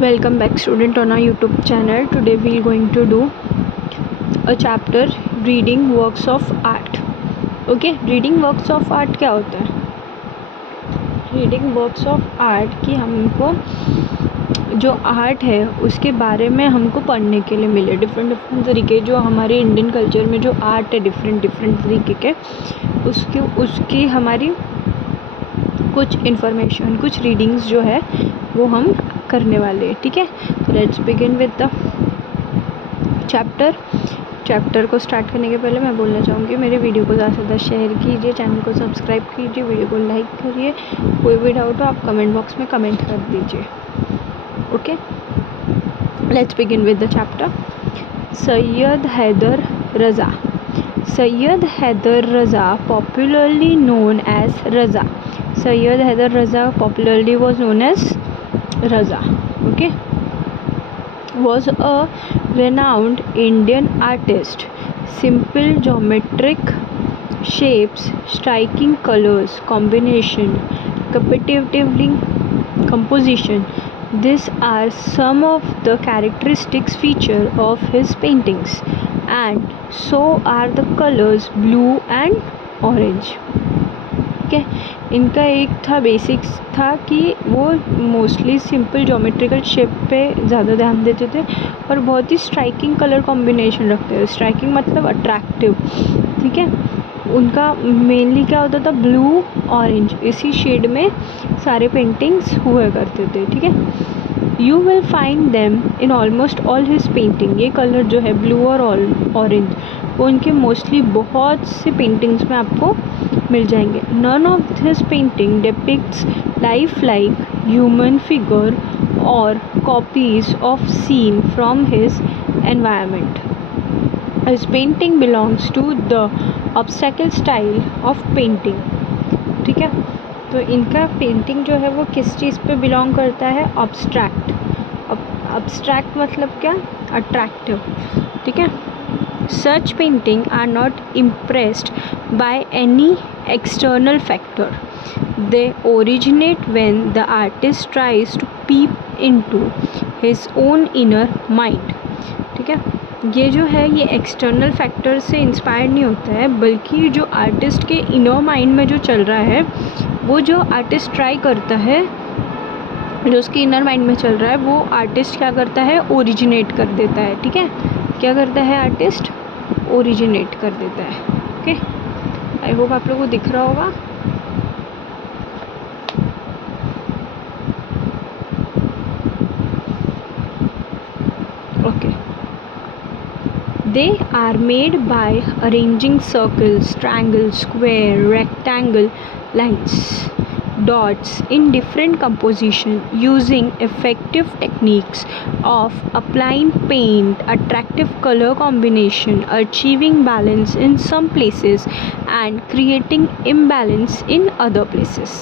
Welcome back student on our YouTube channel. Today we are going to do a chapter reading works of art. Okay, reading works of art क्या होता है? Reading works of art कि हमको जो art है उसके बारे में हमको पढ़ने के लिए मिले डिफरेंट तरीके, जो हमारे इंडियन कल्चर में जो आर्ट है डिफरेंट तरीके के, उसकी हमारी कुछ इन्फॉर्मेशन, कुछ रीडिंग्स जो है वो हम करने वाले हैं. ठीक है, तो let's begin with the chapter को स्टार्ट करने के पहले मैं बोलना चाहूँगी मेरे वीडियो को ज़्यादा से ज़्यादा शेयर कीजिए, चैनल को सब्सक्राइब कीजिए, वीडियो को लाइक करिए. कोई भी डाउट हो आप कमेंट बॉक्स में कमेंट कर दीजिए. Okay, let's begin with the chapter. Sayyid Haider Raza. Sayyid Haider Raza, popularly known as Raza. Sayyid Haider Raza popularly was known as Raza. Okay, was a renowned Indian artist. Simple geometric shapes, striking colors combination, captivating composition. These are some of the characteristic features of his paintings, and so are the colors blue and orange. Okay, इनका एक था basics था कि वो mostly simple geometrical shape पे ज़्यादा ध्यान देते थे और बहुत ही स्ट्राइकिंग कलर कॉम्बिनेशन रखते थे. स्ट्राइकिंग मतलब अट्रैक्टिव. ठीक है, उनका मेनली क्या होता था, ब्लू ऑरेंज, इसी शेड में सारे पेंटिंग्स हुआ करते थे. ठीक है, you will find them in almost all his painting. ये कलर जो है ब्लू और ऑरेंज वो उनके मोस्टली बहुत से पेंटिंग्स में आपको मिल जाएंगे. None of his painting depicts life like human figure और copies of scene from his environment. His painting belongs to the obstacle style of painting. ठीक है, तो इनका पेंटिंग जो है वो किस चीज़ पे बिलोंग करता है, अब्स्ट्रैक्ट. अब्स्ट्रैक्ट मतलब क्या, अट्रैक्टिव. ठीक है, such painting are not impressed by any external factor. They originate when the artist tries to peep into his own inner mind. ठीक है, ये जो है ये एक्सटर्नल फैक्टर से इंस्पायर्ड नहीं होता है, बल्कि जो आर्टिस्ट के इनर माइंड में जो चल रहा है वो जो आर्टिस्ट ट्राई करता है, जो उसके इनर माइंड में चल रहा है वो आर्टिस्ट क्या करता है, ओरिजिनेट कर देता है. ठीक है, क्या करता है आर्टिस्ट, ओरिजिनेट कर देता है. ओके, आई होप आप लोगों को दिख रहा होगा. Okay, they are made by arranging circles, triangles, square, rectangle, lines, dots in different composition using effective techniques of applying paint, attractive color combination, achieving balance in some places and creating imbalance in other places.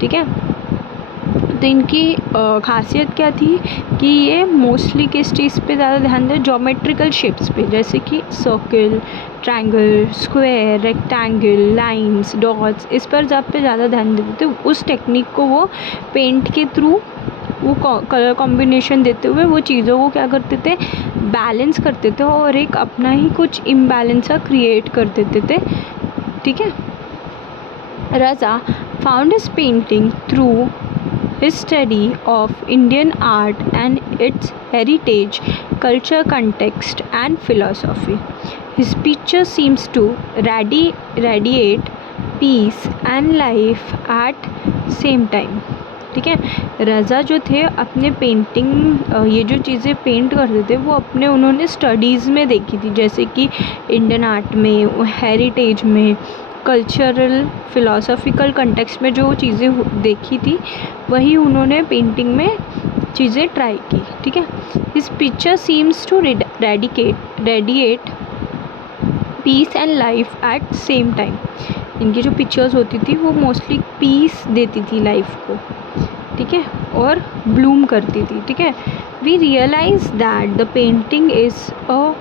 ठीक है, तो इनकी खासियत क्या थी कि ये mostly किस चीज़ पे ज़्यादा ध्यान दें, ज्योमेट्रिकल शेप्स पे, जैसे कि circle, triangle, square, rectangle, lines, dots, इस पर ज़्यादा ध्यान देते थे. उस टेक्निक को वो पेंट के थ्रू वो कलर कॉम्बिनेशन देते हुए वो चीज़ों को क्या करते थे, बैलेंस करते थे और एक अपना ही कुछ इम्बैलेंस क्रिएट कर देते थे. ठीक है, Raza found his painting through his study of Indian art and its heritage, culture, context and philosophy. His picture seems to radiate peace and life at same time. ठीक है, रज़ा जो थे अपने पेंटिंग ये जो चीज़ें पेंट करते थे वो अपने उन्होंने स्टडीज़ में देखी थी, जैसे कि इंडियन आर्ट में, हेरिटेज में, कल्चरल फिलोसॉफिकल कंटेक्स्ट में जो चीज़ें देखी थी वही उन्होंने पेंटिंग में चीज़ें ट्राई की. ठीक है, his picture seems to radiate peace and life at same time. इनकी जो पिक्चर्स होती थी वो मोस्टली पीस देती थी लाइफ को. ठीक है, और ब्लूम करती थी. ठीक है, we realize that the painting is a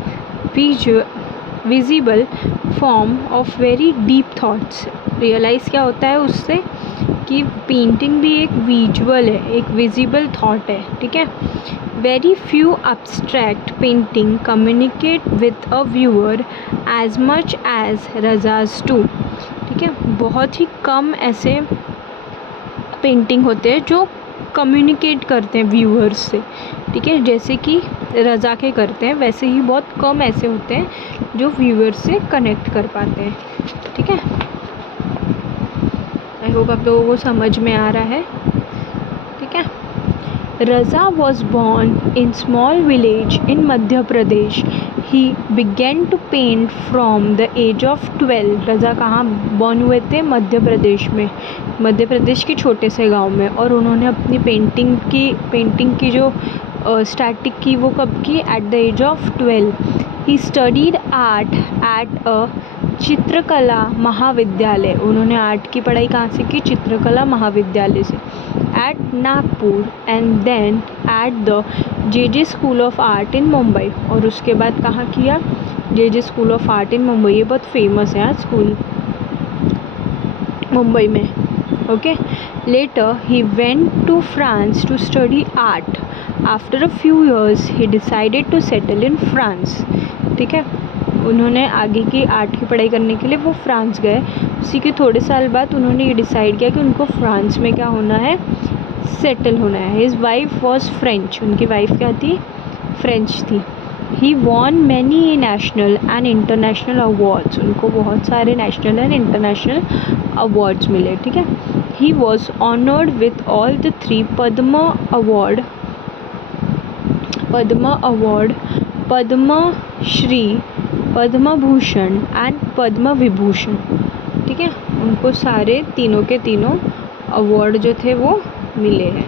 visible form of very deep thoughts. Realize क्या होता है उससे, कि पेंटिंग भी एक विजुअल है, एक विजिबल थॉट है, ठीक है। Very few abstract painting communicate with a viewer as much as Raza's too, ठीक है। बहुत ही कम ऐसे पेंटिंग होते हैं जो कम्युनिकेट करते हैं व्यूअर्स से, ठीक है, जैसे कि रज़ा के करते हैं, वैसे ही बहुत कम ऐसे होते हैं जो व्यूअर्स से कनेक्ट कर पाते हैं, ठीक है। आई होप आप लोगों को समझ में आ रहा है, ठीक है। Raza was born in small village in Madhya Pradesh. He began to paint from the age of 12। Raza कहाँ बॉर्न हुए थे? मध्य प्रदेश में, मध्य प्रदेश के छोटे से गांव में। और उन्होंने अपनी पेंटिंग की जो स्टार्टिंग की वो कब की? At the age of 12। He studied art at a चित्रकला महाविद्यालय। उन्होंने आर्ट की पढ़ाई कहाँ से की? चित्रकला महाविद्यालय से, at Nagpur, and then at the J school of art in Mumbai. और उसके बाद कहाँ किया? J school of art in Mumbai. ये बहुत फेमस है स्कूल मुंबई में, okay. Later he went to France to study art. After a few years he decided to settle in France, ठीक है। उन्होंने आगे की आर्ट की पढ़ाई करने के लिए वो फ्रांस गए। उसी के थोड़े साल बाद उन्होंने ये डिसाइड किया कि उनको फ्रांस में क्या होना है? सेटल होना है। His wife was French. उनकी वाइफ क्या थी? फ्रेंच थी। He won many national and international awards. उनको बहुत सारे नेशनल एंड इंटरनेशनल अवार्ड्स मिले, ठीक है। He was honoured with all the 3 Padma award, Padma Shri, Padma Bhushan and Padma Vibhushan, ठीक है। उनको सारे तीनों के तीनों अवार्ड जो थे वो मिले हैं,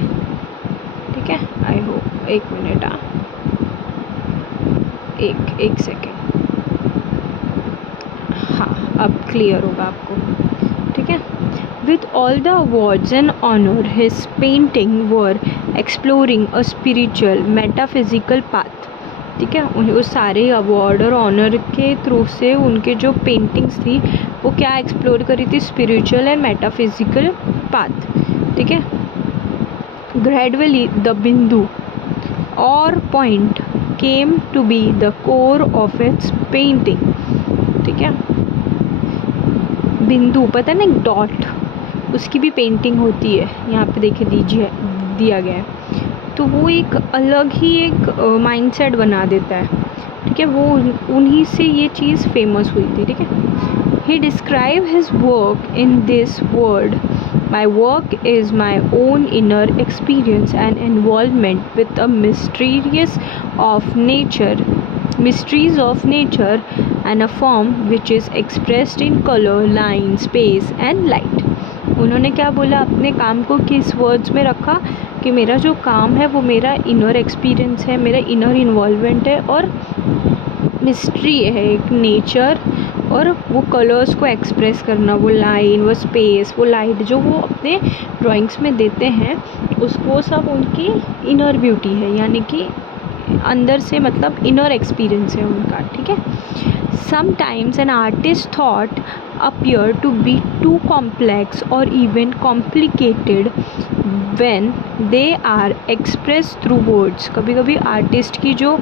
ठीक है। आई होप, एक मिनट, एक सेकेंड, हाँ अब क्लियर होगा आपको, ठीक है। With all the awards and honour his painting were exploring a spiritual metaphysical path, ठीक है। उन्हें उस सारे अवार्ड और ऑनर के थ्रू से उनके जो पेंटिंग्स थी वो क्या एक्सप्लोर करी थी? स्पिरिचुअल एंड मेटाफिजिकल पाथ, ठीक है। ग्रेजुअली द बिंदु और point came to be the core of its painting, ठीक है। बिंदु पता ना, एक डॉट, उसकी भी पेंटिंग होती है, यहाँ पे देखिए दिया गया है। तो वो एक अलग ही एक माइंडसेट बना देता है, ठीक है। वो उन्हीं से ये चीज़ फेमस हुई थी, ठीक है। He describe his work in this word, my work is my own inner experience and involvement with a mysteries of nature and a form which is expressed in color, line, space and light। उन्होंने क्या बोला? अपने काम को किस words में रखा कि मेरा जो काम है वो मेरा इनर एक्सपीरियंस है, मेरा इनर इन्वॉल्वमेंट है और मिस्ट्री है, एक नेचर और वो कलर्स को एक्सप्रेस करना, वो लाइन, वो स्पेस, वो लाइट जो वो अपने ड्राइंग्स में देते हैं, उसको सब उनकी इनर ब्यूटी है, यानी कि अंदर से, मतलब इनर एक्सपीरियंस है उनका, ठीक है। Sometimes an artist thought appear to be too complex or even complicated when they are expressed through words। कभी कभी आर्टिस्ट की जो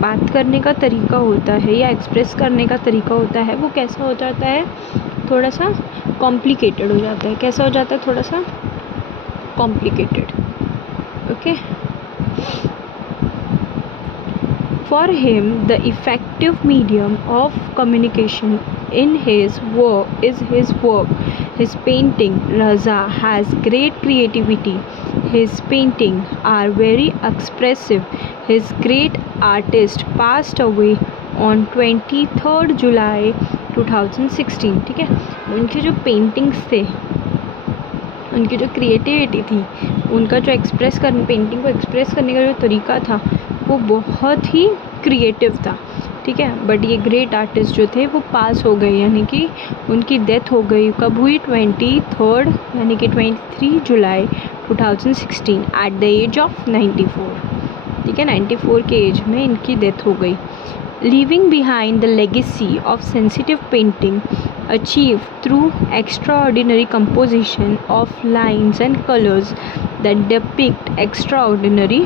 बात करने का तरीका होता है या एक्सप्रेस करने का तरीका होता है वो कैसा हो जाता है? थोड़ा सा कॉम्प्लिकेटेड हो जाता है। कैसा हो जाता है? थोड़ा सा complicated, okay. For him, the effective medium of communication in his work is his work. His painting, Raza, has great creativity. His paintings are very expressive. His great artist passed away on 23rd July 2016, ठीक है। उनके जो paintings थे, उनकी जो creativity थी, उनका जो पेंटिंग को एक्सप्रेस करने का जो तरीका था वो बहुत ही क्रिएटिव था, ठीक है। बट ये ग्रेट आर्टिस्ट जो थे वो पास हो गए, यानी कि उनकी डेथ हो गई। कब हुई? 23rd यानी कि 23 जुलाई 2016 एट द एज ऑफ 94, ठीक है। 94 के एज में इनकी डेथ हो गई। leaving behind the legacy of sensitive painting achieved through extraordinary composition of lines and colors that depict extraordinary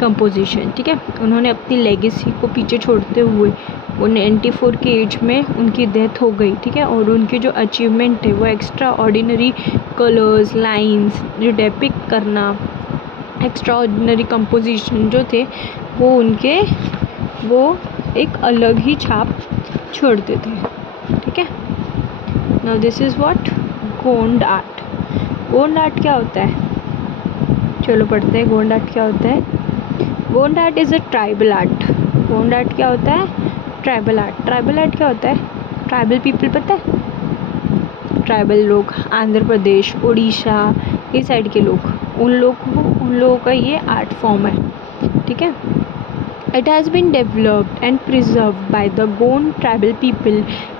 composition। ठीक है, उन्होंने अपनी लेगेसी को पीछे छोड़ते हुए, वो 94 के एज में उनकी डेथ हो गई। ठीक है, और उनकी जो अचीवमेंट है वो एक्स्ट्रा ऑर्डिनरी कलर्स, लाइंस जो डेपिक्ट करना, एक्स्ट्रा ऑर्डिनरी कंपोजिशन जो थे वो एक अलग ही छाप छोड़ते थे। ठीक है, now this is what Gond art. Gond art क्या होता है, चलो पढ़ते हैं गोंड आर्ट क्या होता है। Gond art is a tribal art. Gond art क्या होता है, ट्राइबल आर्ट। ट्राइबल आर्ट क्या होता है, ट्राइबल पीपल पता है, ट्राइबल लोग, आंध्र प्रदेश, उड़ीसा, ये साइड के लोग, उन लोगों का ये आर्ट फॉर्म है। ठीक है, it has been developed and preserved by the Gond tribal people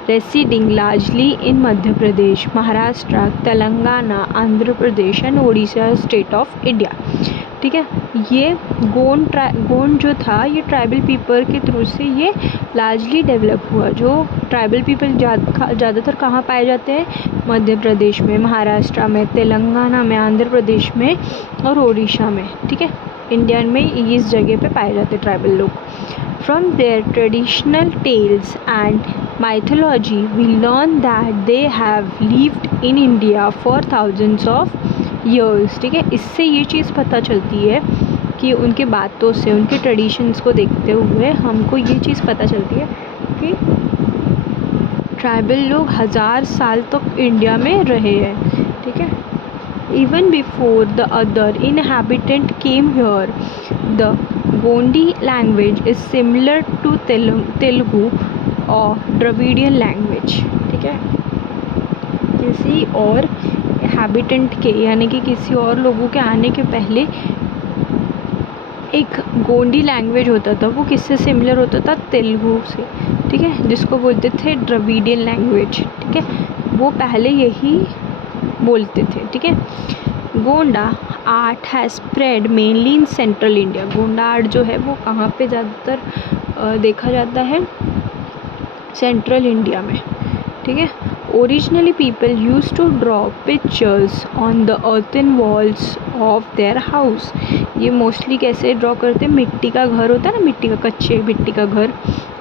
residing largely in Madhya Pradesh, Maharashtra, Telangana, Andhra Pradesh and Odisha state of India। ठीक है, ये गोंड जो था ये ट्राइबल पीपल के थ्रू से ये लार्जली डेवलप हुआ। जो ट्राइबल पीपल ज़्यादातर कहाँ पाए जाते हैं, मध्य प्रदेश में, महाराष्ट्र में, तेलंगाना में, आंध्र प्रदेश में और उड़ीसा में। ठीक है, इंडिया में इस जगह पे पाए जाते ट्राइबल लोग। From their traditional tales and mythology we learn that they have lived in India for thousands of years. ठीक है, इससे ये चीज़ पता चलती है कि उनके बातों से, उनके ट्रेडिशंस को देखते हुए हमको ये चीज़ पता चलती है कि ट्राइबल लोग 1000 साल तक इंडिया में रहे हैं। ठीक है, even before the other inhabitant came here, the Gondi language is similar to Telugu or Dravidian language। ठीक है, किसी और हैबिटेंट के यानी कि किसी और लोगों के आने के पहले एक गोंडी लैंग्वेज होता था, वो किससे सिमिलर होता था, तेलुगु से। ठीक है, जिसको बोलते थे द्रविडियन लैंग्वेज। ठीक है, वो पहले यही बोलते थे। ठीक है, Gonda art has spread mainly in central India. Gonda art जो है वो कहाँ पे ज़्यादातर देखा जाता है, सेंट्रल इंडिया में। ठीक है, originally people use to draw pictures on the earthen walls of their house. ये मोस्टली कैसे ड्रॉ करते हैं, मिट्टी का घर होता है ना, मिट्टी का घर,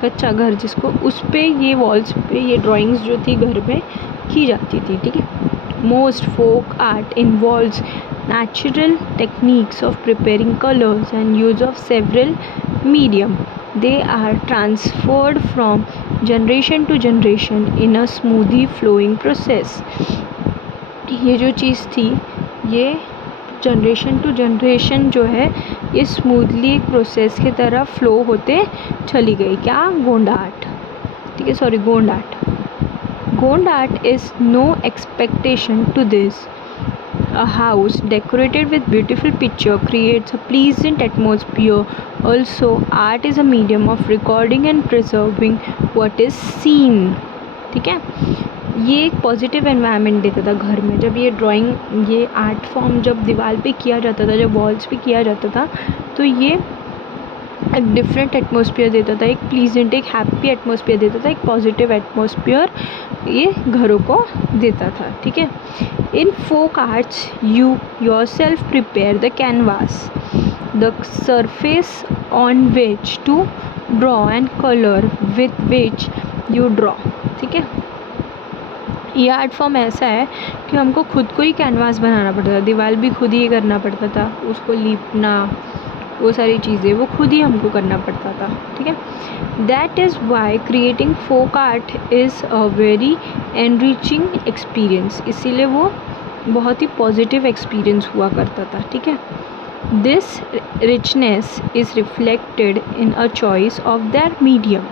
कच्चा घर जिसको, उस पर ये वॉल्स पे ये ड्राइंग्स जो थी घर में की जाती थी। ठीक है, most folk art involves natural techniques of preparing colors and use of several medium. They are transferred from generation to generation in a smoothly flowing process। ये जो चीज़ थी ये जनरेशन टू जनरेशन जो है ये स्मूथली एक प्रोसेस की तरह फ्लो होते चली गई। क्या, गोंड आर्ट। ठीक है, sorry, Gond art. Gond art is no expectation to this. A house decorated with beautiful picture creates a pleasant atmosphere. Also, art is a medium of recording and preserving what is seen। ठीक है, ये एक positive environment देता था घर में। जब ये ड्राइंग, ये आर्ट फॉर्म जब दीवार पे किया जाता था, जब वॉल्स पे किया जाता था, तो ये एक डिफरेंट एटमॉस्फेयर देता था, एक प्लीजेंट, एक हैप्पी एटमॉस्फेयर देता था, एक पॉजिटिव एटमॉस्फेयर ये घरों को देता था। ठीक है, in folk arts you yourself prepare the canvas, the surface on which to draw and colour with which you draw. ठीक है, ये आर्ट फॉर्म ऐसा है कि हमको खुद को ही कैनवास बनाना पड़ता था, दीवार भी खुद ही करना पड़ता था, उसको लीपना, वो सारी चीज़ें वो खुद ही हमको करना पड़ता था। ठीक है, that is why creating folk art is a very enriching experience. इसीलिए वो बहुत ही पॉजिटिव एक्सपीरियंस हुआ करता था। ठीक है, this richness is reflected in a choice of their medium.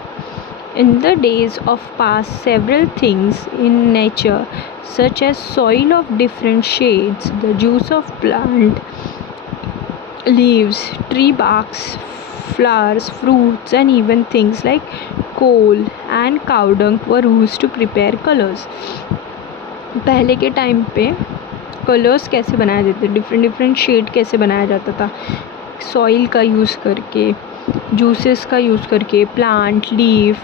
In the days of past, several things in nature, such as soil of different shades, the juice of plant, leaves, tree barks, flowers, fruits, and even things like coal and cow dung were used to prepare colors। पहले के time पे colours कैसे बनाए जाते थे, different shade कैसे बनाया जाता था, सॉइल का यूज़ करके, जूसेस का यूज़ करके, प्लांट, लीफ,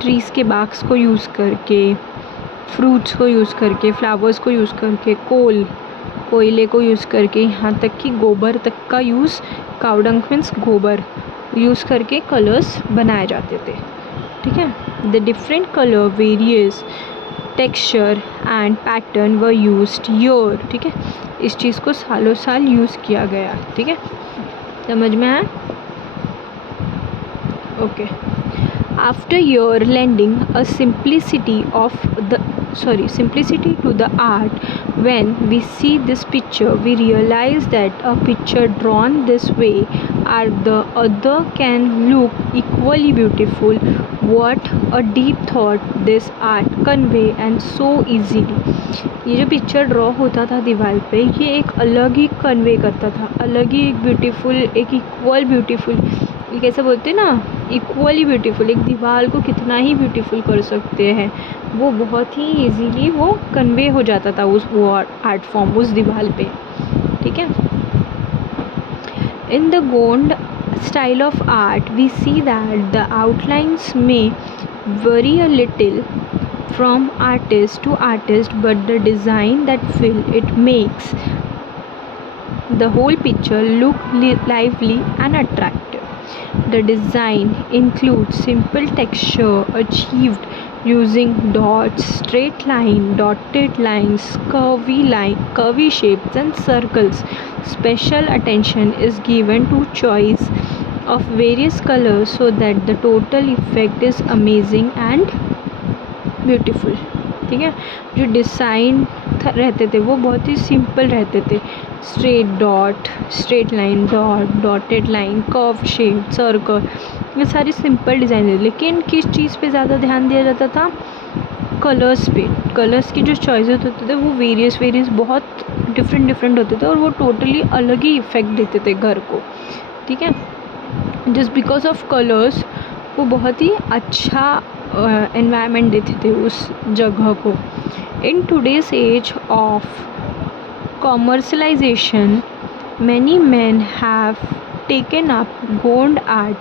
ट्रीज़ के बाक्स को यूज़ करके, फ्रूट्स को यूज़ करके, फ्लावर्स को यूज़ करके, कोयले को यूज़ करके, यहाँ तक कि गोबर तक का यूज़, काउडंग मीन्स गोबर, यूज़ करके कलर्स बनाए जाते थे। ठीक है। The different colour, various texture and pattern were used year. ठीक है, इस चीज़ को सालों साल यूज़ किया गया। ठीक है, समझ में आया? Okay. After year lending a simplicity to the art, when we see this picture we realize that a picture drawn this way or the other can look equally beautiful. What a deep thought this art convey and so easily. ये जो picture draw होता था दीवार पे, ये एक अलग ही convey करता था, अलग ही एक ब्यूटीफुल, एक इक्वल ब्यूटीफुल, ये कैसे बोलते हैं ना, इक्वली ब्यूटीफुल, एक दीवार को कितना ही ब्यूटीफुल कर सकते हैं, वो बहुत ही इजीली वो कन्वे हो जाता था उस वो आर्ट फॉर्म उस दीवार पे। ठीक है। In the Gond style of art we see that the outlines में vary a little from artist to artist, but the design that fill it makes the whole picture look lively and attractive. The design includes simple texture achieved using dots, straight line, dotted lines, curvy shapes and circles. Special attention is given to choice of various colors so that the total effect is amazing and beautiful. ठीक है, जो design रहते थे वो बहुत ही simple रहते थे, straight dot, straight line, dot, dotted line, curve shape, circle, ये सारी सिंपल डिज़ाइन है। लेकिन किस चीज़ पे ज़्यादा ध्यान दिया जाता था? कलर्स पे। कलर्स की जो चॉइसेस होते थे वो वेरियस बहुत डिफरेंट होते थे और वो टोटली अलग ही इफ़ेक्ट देते थे घर को। ठीक है, जस्ट बिकॉज ऑफ कलर्स वो बहुत ही अच्छा एनवायरनमेंट देते थे उस जगह को। In today's age of commercialization many man have taken up Gond art,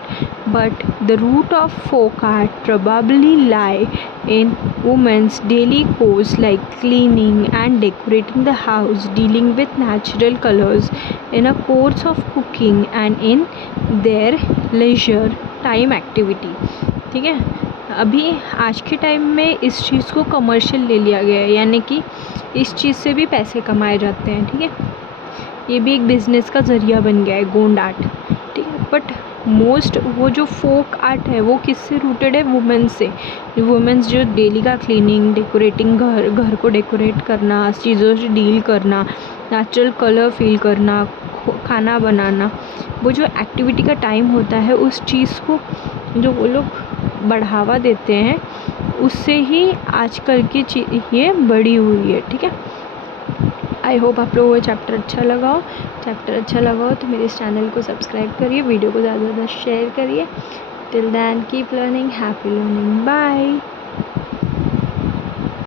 but the root of folk art probably lie in women's daily chores like cleaning and decorating the house, dealing with natural colors in a course of cooking and in their leisure time activity. ठीक है, अभी आज के time में इस चीज़ को commercial ले लिया गया है, यानी कि इस चीज़ से भी पैसे कमाए जाते हैं। ठीक है, ये भी एक बिज़नेस का ज़रिया बन गया है गोंड आर्ट। ठीक है, बट मोस्ट वो जो फोक आर्ट है वो किससे रूटेड है? वुमेन से। वुमेन्स जो डेली का क्लीनिंग, डेकोरेटिंग, घर को डेकोरेट करना, चीज़ों से डील करना, नेचुरल कलर फील करना, खाना बनाना, वो जो एक्टिविटी का टाइम होता है उस चीज़ को जो वो लोग बढ़ावा देते हैं, उससे ही आजकल की ये बढ़ी हुई है। ठीक है, आई होप आप लोगों को चैप्टर अच्छा लगा हो तो मेरे इस चैनल को सब्सक्राइब करिए, वीडियो को ज़्यादा से ज़्यादा शेयर करिए। Till then keep learning, happy learning, bye.